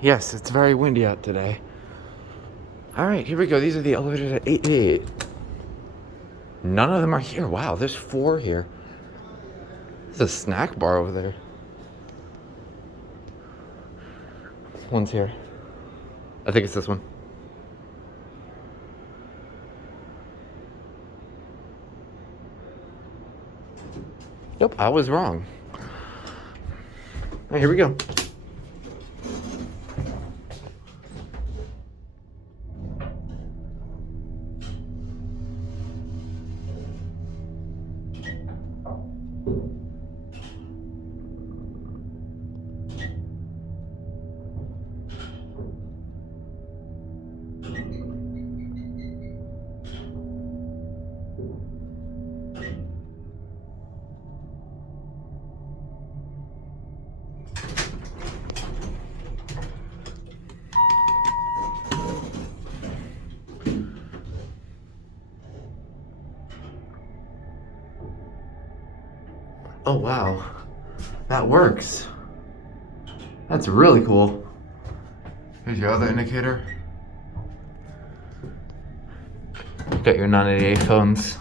Yes, it's very windy out today. Alright, here we go. These are the elevators at 888. None of them are here. Wow, there's 4 here. There's a snack bar over there. One's here. I think it's this one. Nope, I was wrong. Alright, here we go. Oh wow, that works. That's really cool. Here's your other indicator. Got your 988 phones.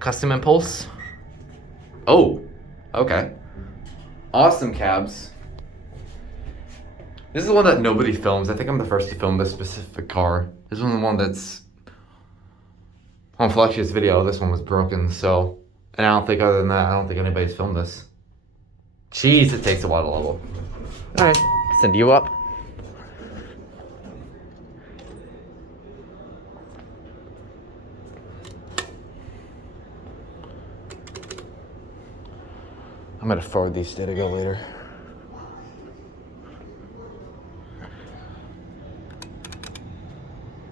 Custom impulse. Oh, okay. Awesome cabs. This is the one that nobody films. I think I'm the first to film this specific car. This is the one that's on Flexia's video. This one was broken, so. And I don't think, other than that, I don't think anybody's filmed this. Jeez, it takes a while to level. Alright, send you up. I'm gonna forward these to go later.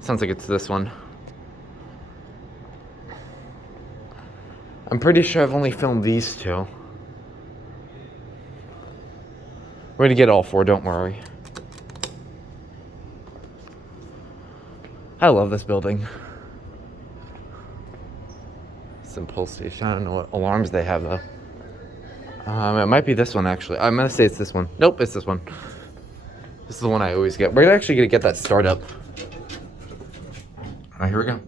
Sounds like it's this one. I'm pretty sure I've only filmed these 2. We're gonna get all 4, don't worry. I love this building. Some pull station. I don't know what alarms they have though. It might be this one actually. I'm gonna say it's this one. Nope, it's this one. This is the one I always get. We're actually gonna get that start up. Alright, here we go.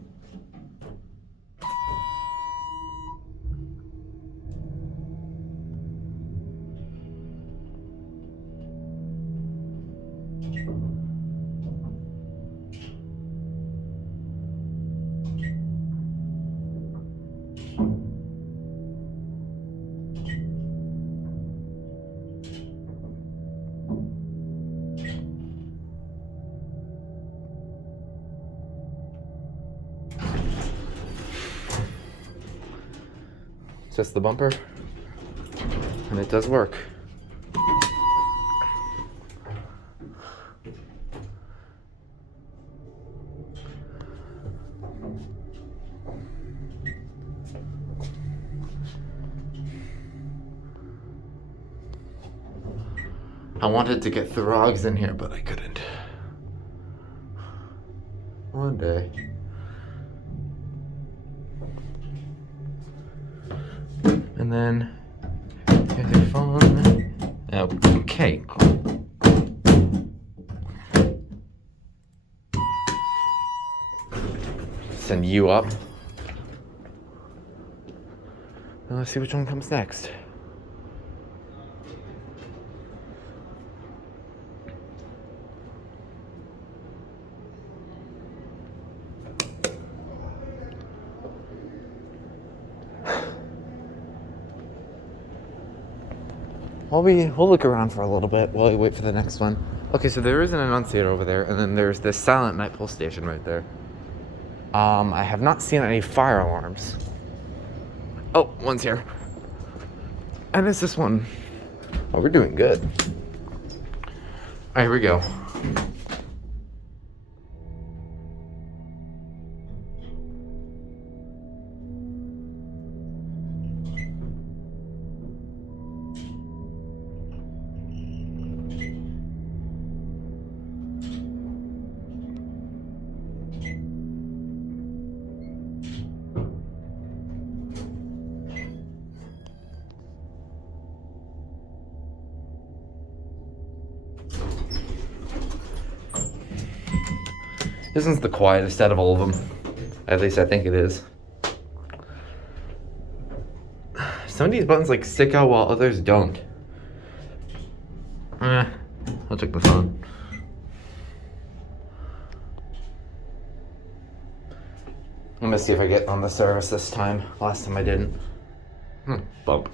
Just the bumper, and it does work. I wanted to get Throgs in here, but I couldn't. One day. And then here's your phone. Okay. Send you up. Now let's see which one comes next. We'll look around for a little bit while we wait for the next one. Okay, so there is an annunciator over there, and then there's this silent night pull station right there. I have not seen any fire alarms. Oh, one's here. And it's this one. Oh, we're doing good. Alright, here we go. This one's the quietest out of all of them. At least I think it is. Some of these buttons like stick out while others don't. I'll check the phone. I'm gonna see if I get on the service this time. Last time I didn't. Bump.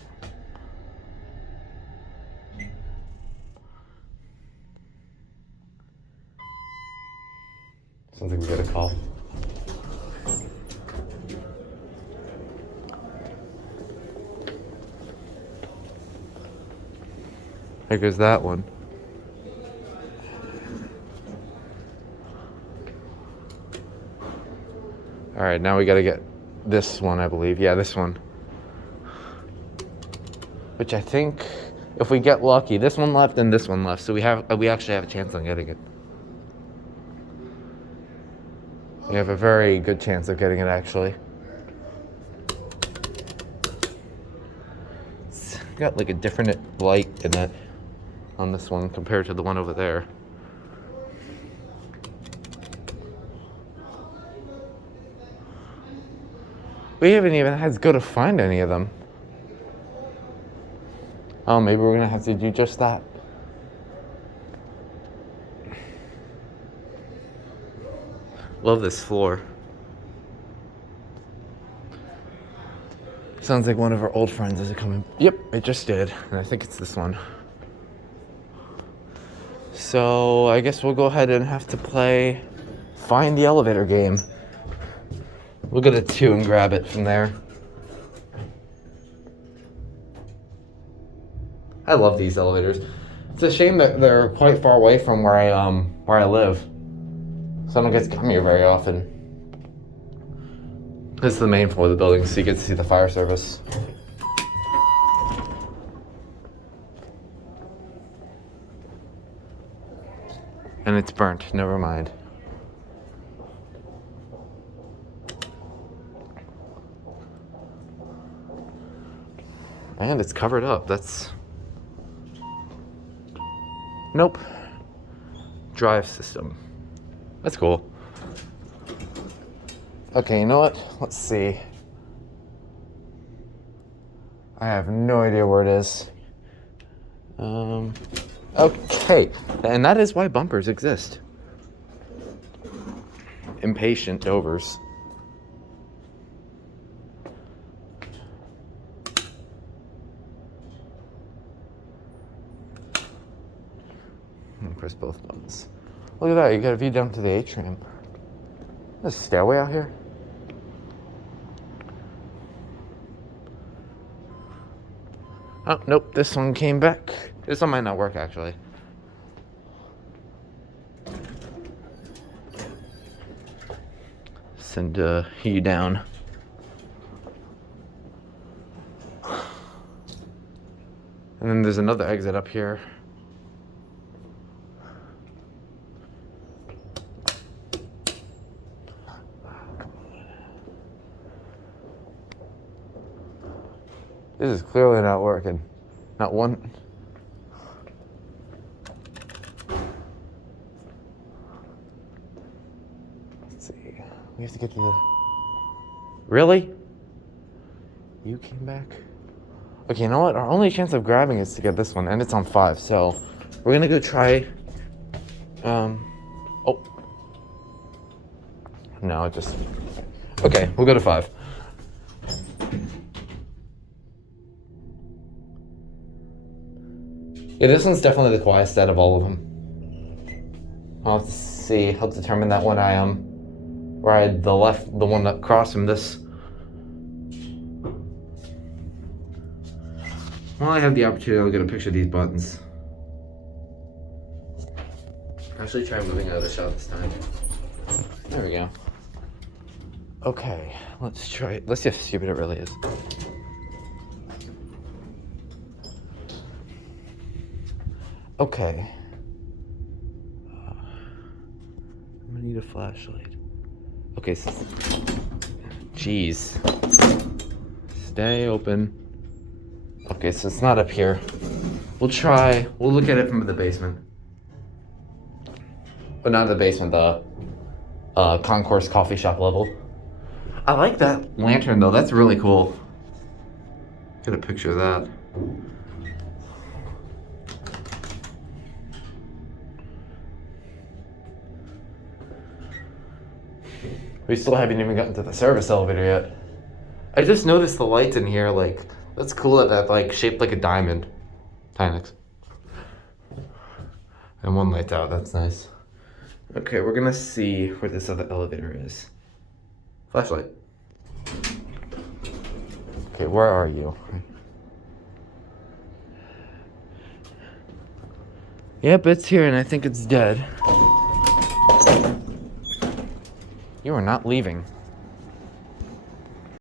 Sounds like we got a call. There goes that one. All right, now we gotta get this one, I believe. Yeah, this one. Which I think, if we get lucky, this one left and this one left, so we actually have a chance on getting it. We have a very good chance of getting it, actually. It's got like a different light in it on this one compared to the one over there. We haven't even had to go to find any of them. Oh, maybe we're gonna have to do just that. Love this floor. Sounds like one of our old friends is coming. Yep, it just did. And I think it's this one. So I guess we'll go ahead and have to play Find the Elevator game. We'll get a 2 and grab it from there. I love these elevators. It's a shame that they're quite far away from where I live. So I don't get to come here very often. This is the main floor of the building, so you get to see the fire service. And it's burnt, never mind. And it's covered up, that's... Nope. Drive system. That's cool. Okay, you know what? Let's see. I have no idea where it is. Okay, and that is why bumpers exist. Impatient dovers. Press both buttons. Look at that, you got a view down to the atrium. There's a stairway out here. Oh, nope, this one came back. This one might not work, actually. Send you down. And then there's another exit up here. This is clearly not working. Not one. Let's see. We have to get to the... Really? You came back? Okay, you know what? Our only chance of grabbing is to get this one, and it's on 5, so we're gonna go try... Oh. No, it just... Okay, we'll go to 5. Yeah, this one's definitely the quietest out of all of them. I'll have to see. I'll determine that when I ride the one across from this. While I have the opportunity, I'll get a picture of these buttons. Actually, try moving out of the shot this time. There we go. Okay, let's try it. Let's see how stupid it really is. Okay. I'm gonna need a flashlight. Okay, so... Jeez. Stay open. Okay, so it's not up here. We'll look at it from the basement. But not the basement, concourse coffee shop level. I like that lantern though, that's really cool. Get a picture of that. We still haven't even gotten to the service elevator yet. I just noticed the lights in here, like, that's cool that that like shaped like a diamond. Tinex. And one light's out, that's nice. Okay, we're gonna see where this other elevator is. Flashlight. Okay, where are you? Yep, it's here and I think it's dead. You are not leaving.